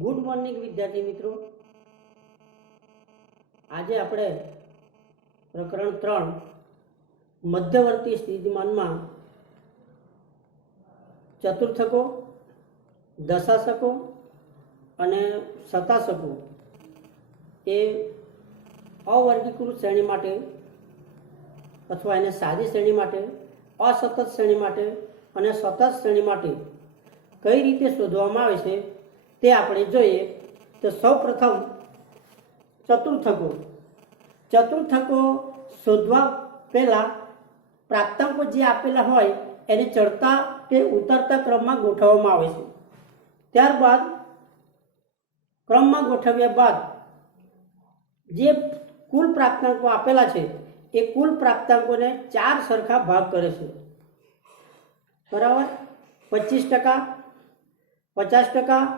Good morning विद्यार्थी मित्रों। आज આપણે પ્રકરણ 3 મધ્યવર્તી સ્થિતિમાનમાં ચતુર્થકો, દશાશકો અને શતાશકો એ અવર્ગીકૃત શ્રેણી માટે અથવા એને સાદી શ્રેણી માટે, અસતત શ્રેણી માટે અને સતત શ્રેણી માટે કઈ રીતે શોધવામાં આવે છે તે આપણે જોઈએ। તો સૌપ્રથમ ચતુર્થકો શોધવા પહેલા પ્રાપ્તાંકો જે આપેલા હોય એને ચડતા કે ઉતરતા ક્રમમાં ગોઠવવામાં આવે છે। ત્યારબાદ ક્રમમાં ગોઠવ્યા બાદ જે કુલ પ્રાપ્તાંકો આપેલા છે એ કુલ પ્રાપ્તાંકોને 4 સરખા ભાગ કરે છે, બરાબર। 25%, 50%,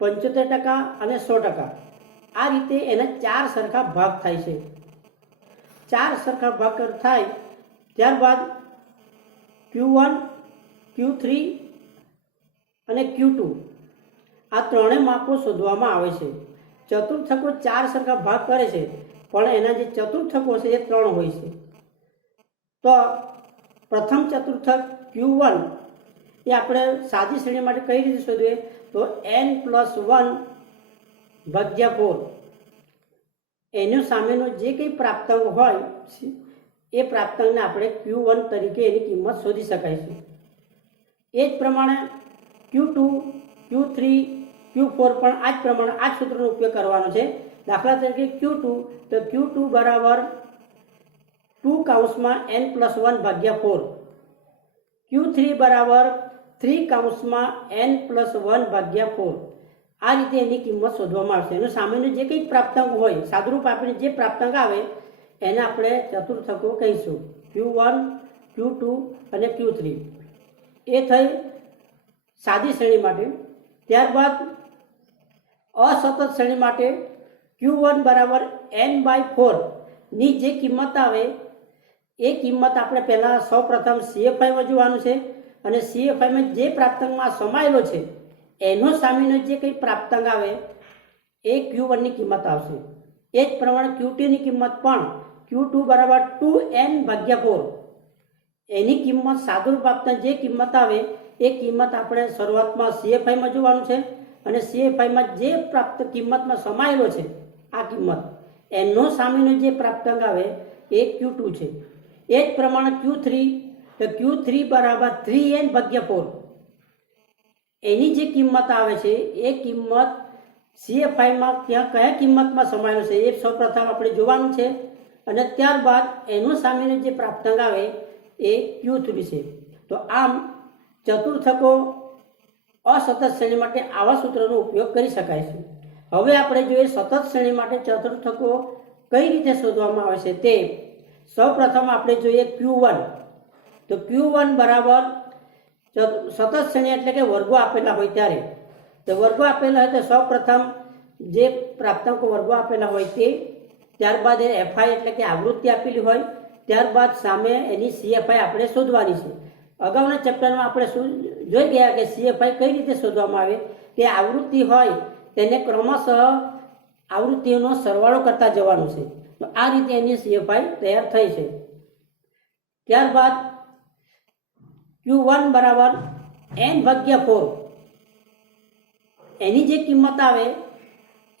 75% અને 100%। આ રીતે એના 4 સરખા ભાગ થાય છે। 4 સરખા ભાગ થાય ત્યારબાદ Q1, Q3 અને Q2 આ ત્રણેય માપો શોધવામાં આવે છે। ચતુર્થકો 4 સરખા ભાગ કરે છે પણ એના જે ચતુર્થકો છે એ 3 હોય છે। તો પ્રથમ ચતુર્થક Q1 એ આપણે સાદી શ્રેણી માટે કઈ રીતે શોધીએ તો n+1 ભાગ્યા 4 એનો સામેનો જે કંઈ પ્રાપ્તાંક હોય એ પ્રાપ્તાંકને આપણે Q1 તરીકે એની કિંમત શોધી શકાય છે। એ જ પ્રમાણે Q2, Q3, Q4 પણ આ જ પ્રમાણે આ જ સૂત્રનો ઉપયોગ કરવાનો છે। દાખલા તરીકે Q2 તો Q2 બરાબર 2n+1 ભાગ્યા 4, Q3 બરાબર 3n+1 ભાગ્યા 4। આ રીતે એની કિંમત શોધવામાં આવશે। એનો સામેનો જે કંઈ પ્રાપ્તાંક હોય, સાદુરૂપ આપણે જે પ્રાપ્તાંક આવે એને આપણે ચતુર્થકો કહીશું, Q1, Q2 અને Q3। એ થઈ સાદી શ્રેણી માટે। ત્યારબાદ અસતત શ્રેણી માટે Q1 બરાબર n/4 ની જે કિંમત આવે એ કિંમત આપણે પહેલાં સૌપ્રથમ CFIમાં જોવાનું છે અને CFIમાં જે પ્રાપ્તાંકમાં સમાયેલો છે એનો સામેનો જે કંઈ પ્રાપ્તાંક આવે એ Q1 ની કિંમત આવશે। એ જ પ્રમાણે Q2 ની કિંમત પણ Q2 બરાબર 2n/4 એની કિંમત સાદુરૂપ આપતા જે કિંમત આવે એ કિંમત આપણે શરૂઆતમાં CFIમાં જોવાનું છે અને CFIમાં જે પ્રાપ્ત કિંમતમાં સમાયેલો છે આ કિંમત એનો સામેનો જે પ્રાપ્તાંક આવે એ Q2 છે। એ જ પ્રમાણે Q3 તો Q3 બરાબર 3n/4 એની જે કિંમત આવે છે એ કિંમત CFIમાં ત્યાં કયા કિંમતમાં સમાયેલો છે એ સૌપ્રથમ આપણે જોવાનું છે અને ત્યારબાદ એનો સામેનો જે પ્રાપ્તાંક આવે એ Q3 છે। તો આમ ચતુર્થકો અસતત શ્રેણી માટે આવા સૂત્રનો ઉપયોગ કરી શકાય છે। હવે આપણે જોઈએ સતત શ્રેણી માટે ચતુર્થકો કઈ રીતે શોધવામાં આવે છે તે। સૌપ્રથમ આપણે જોઈએ Q1 તો Q1 બરાબર સતત શ્રેણી એટલે કે વર્ગો આપેલા હોય ત્યારે, તો વર્ગો આપેલા હોય તો સૌપ્રથમ જે પ્રાપ્તાંકો વર્ગો આપેલા હોય તે, ત્યારબાદ એ FI એટલે કે આવૃત્તિ આપેલી હોય, ત્યારબાદ સામે એની CFI આપણે શોધવાની છે। અગાઉના ચેપ્ટરમાં આપણે જોઈ ગયા કે CFI કઈ રીતે શોધવામાં આવે કે આવૃત્તિ હોય તેને ક્રમશઃ આવૃત્તિઓનો સરવાળો કરતા જવાનું છે। તો આ રીતે એની CFI તૈયાર થઈ છે। ત્યારબાદ Q1 બરાબર n/4 એની જે કિંમત આવે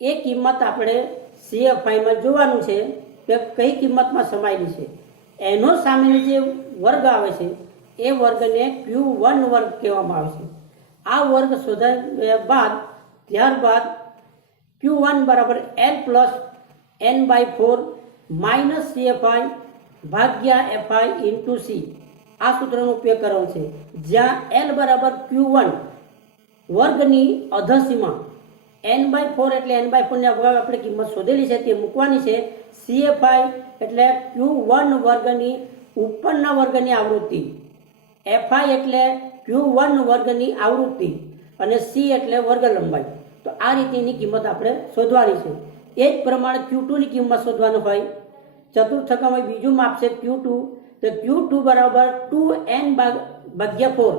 એ કિંમત આપણે CFIમાં જોવાનું છે કે કઈ કિંમતમાં સમાયેલી છે। એનો સામેનો જે વર્ગ આવે છે એ વર્ગને Q1 વર્ગ કહેવામાં આવે છે। આ વર્ગ શોધ્યા બાદ ત્યારબાદ Q1 બરાબર n+n/4 માઇનસ CFI ભાગ્યા FI ઇન્ટુ C આ સૂત્રનો ઉપયોગ કરવાનો છે, જ્યાં L બરાબર Q1 વર્ગની અધસીમા n/4 એટલે n/4 ની અગાઉ આપણે કિંમત શોધેલી છે તે મૂકવાની છે। CFI એટલે Q1 વર્ગની ઉપરના વર્ગની આવૃત્તિ, FI એટલે Q1 વર્ગની આવૃત્તિ અને C એટલે વર્ગ લંબાઈ। તો આ રીતેની કિંમત આપણે શોધવાની છે। એ જ પ્રમાણે Q2 ની કિંમત શોધવાનું હોય। ચતુર્થકમાં બીજું માપ છે Q2 તો Q2 બરાબર 2n/4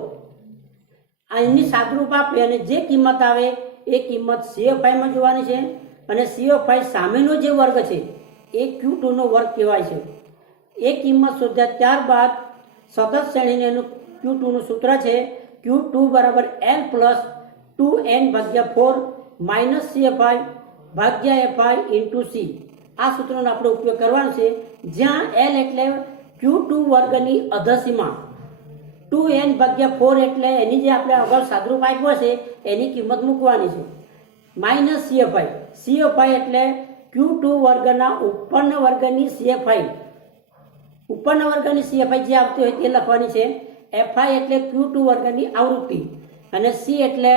આની સાદુરૂપ આપે અને જે કિંમત આવે એ કિંમત CF5માં જોવાની છે અને CF5 સામેનો જે વર્ગ છે એ Q2નો વર્ગ કહેવાય છે. એ કિંમત શોધ્યા ત્યારબાદ સતત શ્રેણીનું એનું Q2નું સૂત્ર છે Q2 બરાબર L plus 2n/4 minus CF5 ભાગ્યા Fi ઇન્ટુ C. આ સૂત્રનો આપણે ઉપયોગ કરવાનો છે, જ્યાં L એટલે Q2 વર્ગની અધસીમા, 2n/4 એટલે એની જે આપણે આગળ સાદરૂપ આપ્યો છે એની કિંમત મૂકવાની છે, માઇનસ CF5 એટલે Q2 વર્ગના ઉપરના વર્ગની CF5, ઉપરના વર્ગની CF5 જે આવતી હોય તે લખવાની છે. Fi એટલે Q2 વર્ગની આવૃત્તિ અને C એટલે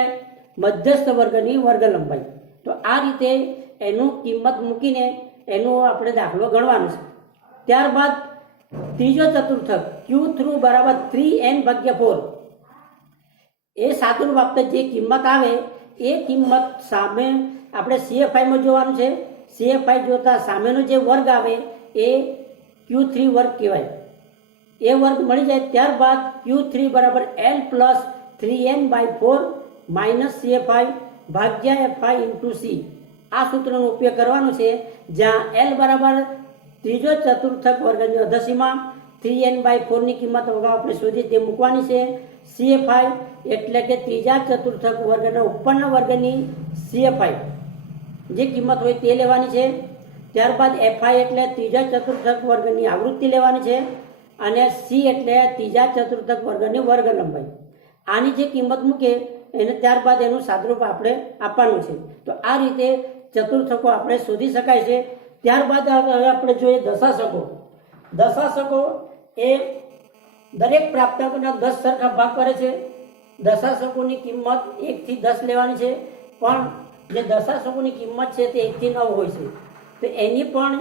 મધ્યસ્થ વર્ગની વર્ગ લંબાઈ. તો આ રીતે એનું કિંમત મૂકીને એનો આપણે દાખલો ગણવાનો છે. ત્યારબાદ ત્રીજો ચતુર્થક Q3 બરાબર 3n/4, એ સાદુરૂપ આપતા જે કિંમત આવે એ કિંમત સામે આપણે CF5માં જોવાનું છે. CF5 જોતા સામેનો જે વર્ગ આવે એ Q3 વર્ગ કહેવાય. એ વર્ગ મળી જાય ત્યારબાદ Q3 બરાબર L plus 3n/4 minus CF5 ભાગ્યા Fi ઇન્ટુ C. આ સૂત્રનો ઉપયોગ કરવાનો છે, જ્યાં L બરાબર ત્રીજો ચતુર્થક વર્ગની અધસીમા, 3n/4 ની કિંમત અગાઉ આપણે શોધી તે મૂકવાની છે. CF5 એટલે કે ત્રીજા ચતુર્થક વર્ગના ઉપરના વર્ગની CF5 જે કિંમત હોય તે લેવાની છે. ત્યારબાદ Fi એટલે ત્રીજા ચતુર્થક વર્ગની આવૃત્તિ લેવાની છે અને C એટલે ત્રીજા ચતુર્થક વર્ગની વર્ગ લંબાઈ. આની જે કિંમત મૂકે એને ત્યારબાદ એનું સાદરૂપ આપણે આપવાનું છે. તો આ રીતે ચતુર્થકો આપણે શોધી શકાય છે. ત્યારબાદ હવે આપણે જોઈએ દશાંશકો. દશાંશકો એ દરેક પ્રાપ્તાંકના 10 સરખા ભાગ કરે છે. દશાંશકોની કિંમત 1 થી 10 લેવાની છે, પણ જે દશાંશકોની કિંમત છે તે 1 થી 9 હોય છે. તો એની પણ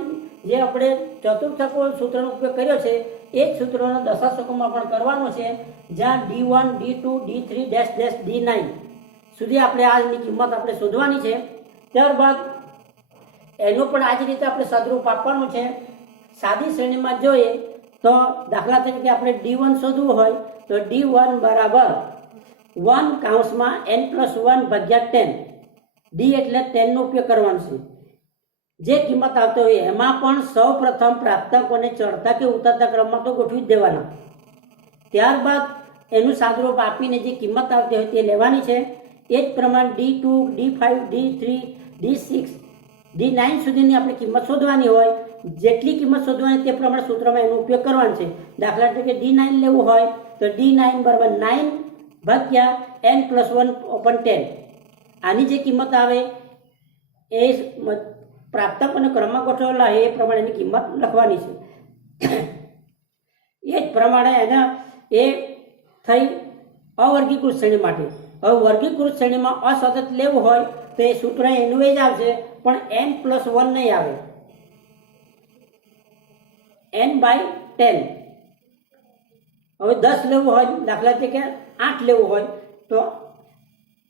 જે આપણે ચતુર્થકો સૂત્રનો ઉપયોગ કર્યો છે એ જ સૂત્રોનો દશાંશકોમાં પણ કરવાનો છે, જ્યાં D1 D2 D3 D9 સુધી આપણે આની કિંમત આપણે શોધવાની છે. ત્યારબાદ એનો પણ આ જ રીતે આપણે સદરૂપ આપવાનું છે. સાદી શ્રેણીમાં જોઈએ તો દાખલા તરીકે આપણે D1 શોધવું હોય તો D1 બરાબર 1(n+1/10, D એટલે 10 નો ઉપયોગ કરવાનો છે. જે કિંમત આવતો હોય એમાં પણ સૌ પ્રથમ પ્રાપ્તાંકોને ચડતા કે ઉતરતા ક્રમમાં તો ગોઠવી જ દેવાના. ત્યારબાદ એનું સાદરૂપ આપીને જે કિંમત આવતી હોય તે લેવાની છે. એ જ પ્રમાણે D2 D5 D3 D6 D9 સુધીની આપણે કિંમત શોધવાની હોય. જેટલી કિંમત શોધવાની તે પ્રમાણે સૂત્રમાં એનો ઉપયોગ કરવાનો છે. દાખલા તરીકે D9 લેવું હોય તો D9 બરાબર 9/n+1/10. આની જે કિંમત આવે એ પ્રાપ્તાંકોને ક્રમમાં ગોઠવેલા એ પ્રમાણેની કિંમત લખવાની છે. એ જ પ્રમાણે એના એ થઈ અવર્ગીકૃત શ્રેણી માટે. હવે વર્ગીકૃત શ્રેણીમાં અસતત લેવું હોય તો એ સૂત્ર એનું એ જ આવશે, પણ n+1 નહીં આવે, n/10. હવે 10 લેવું હોય, દાખલા તરીકે 8 લેવું હોય તો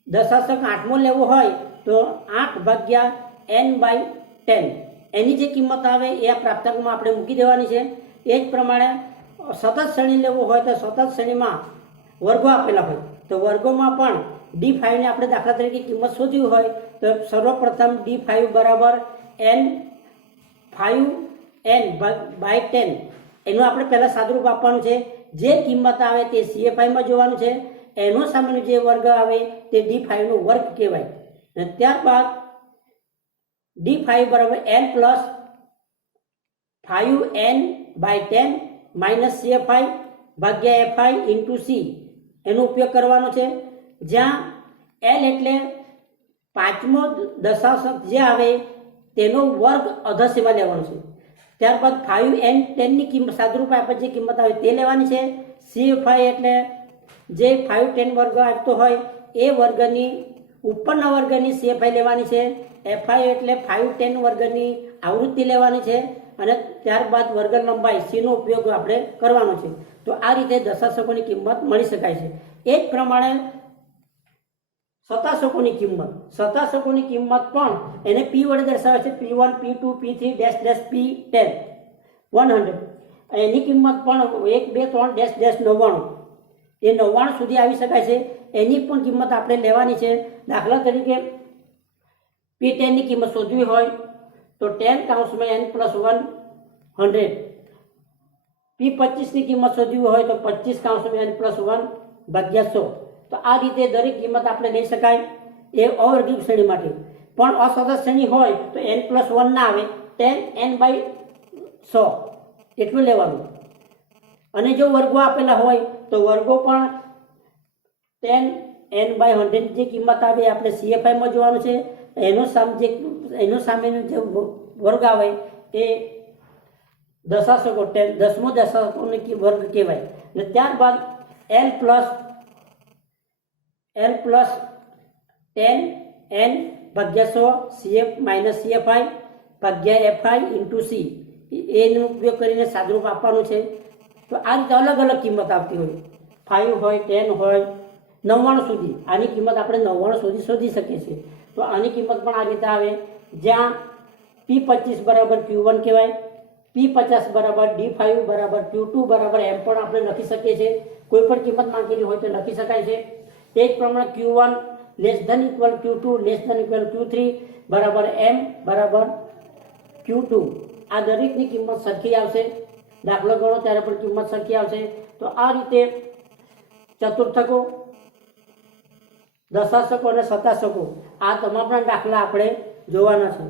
દશાંશક 8મો લેવો હોય તો 8/n/10 એની જે કિંમત આવે એ આ પ્રાપ્તાંકમાં આપણે મૂકી દેવાની છે. એ જ પ્રમાણે સતત શ્રેણી લેવું હોય તો સતત શ્રેણીમાં વર્ગો આપેલા હોય તો વર્ગોમાં પણ D5 ને આપણે દાખલા તરીકે કિંમત શોધવી હોય તો સર્વપ્રથમ D5 બરાબર n/10 એનું આપણે પહેલાં સાદરૂપ આપવાનું છે. જે કિંમત આવે તે CF5માં જોવાનું છે. એનો સામેનો જે વર્ગ આવે તે D5 નો વર્ગ કહેવાય. અને ત્યારબાદ D5 બરાબર n plus 5n/10 minus CF5 ભાગ્યા Fi ઇન્ટુ C એનો ઉપયોગ કરવાનો છે, જ્યાં L એટલે 5મો દશાંશક જે આવે તેનો વર્ગ અધસીમા લેવાનો છે. ત્યારબાદ 5n10ની કિંમત સાદરૂપ આપણે જે કિંમત આવે તે લેવાની છે. CF5 એટલે જે 510 વર્ગ આવતો હોય એ વર્ગની ઉપરના વર્ગની CF5 લેવાની છે. Fi એટલે 510 વર્ગની આવૃત્તિ લેવાની છે અને ત્યારબાદ વર્ગ લંબાઈ C નો ઉપયોગ આપણે કરવાનો છે. તો આ રીતે દશાંશકોની કિંમત મળી શકાય છે. એ જ પ્રમાણે શતાંશકોની કિંમત પણ એને P વડે દર્શાવે છે. P1 P2 P3 P10 100. એની કિંમત પણ 1 2 3 99 એ 99 સુધી આવી શકાય છે. એની પણ કિંમત આપણે લેવાની છે. દાખલા તરીકે P10 ની કિંમત શોધવી હોય તો 10 કૌંસમાં n પ્લસ 1 100, P25 ની કિંમત શોધવી હોય તો 25 કૌંસમાં n પ્લસ 1 ભાગ્યા 100. તો આ રીતે દરેક કિંમત આપણે લઈ શકાય એ અવર્ગીય શ્રેણી માટે. પણ અસતત શ્રેણી હોય તો n પ્લસ 1 ના આવે, 10n/100 એટલું લેવાનું. અને જો વર્ગો આપેલા હોય તો વર્ગો પણ 10n/100 જે કિંમત આવે આપણે CFI માં જોવાનું છે. એનો સામેનો જે વર્ગ આવે એ દશાંશકો 10મો દશાંશકોનો વર્ગ કહેવાય. અને ત્યારબાદ L plus 10n/100 CF minus CFI ભાગ્યા FI ઇન્ટુ C એનો ઉપયોગ કરીને સાદુરૂપ આપવાનું છે. તો આ રીતે અલગ અલગ કિંમત આવતી હોય, 5 હોય, 10 હોય, 99 સુધી. આની કિંમત આપણે 99 સુધી શોધી શકીએ છીએ. તો આની કિંમત પણ આ રીતે આવે, જ્યાં P25 બરાબર Q1 કહેવાય, P50 બરાબર D5 બરાબર Q2 બરાબર એમ પણ આપણે લખી શકીએ છીએ. કોઈ પણ કિંમત માંગેલી હોય તો લખી શકાય છે. તે જ પ્રમાણે Q1 less than equal Q2 less than equal Q3 બરાબર M બરાબર Q2. આ દરેકની કિંમત સરખી આવશે. દાખલો ગણો ત્યારે પણ કિંમત સરખી આવશે. તો આ રીતે ચતુર્થકો, દશાંશકો અને શતાંશકો આ તમામના દાખલા આપણે જોવાના છે.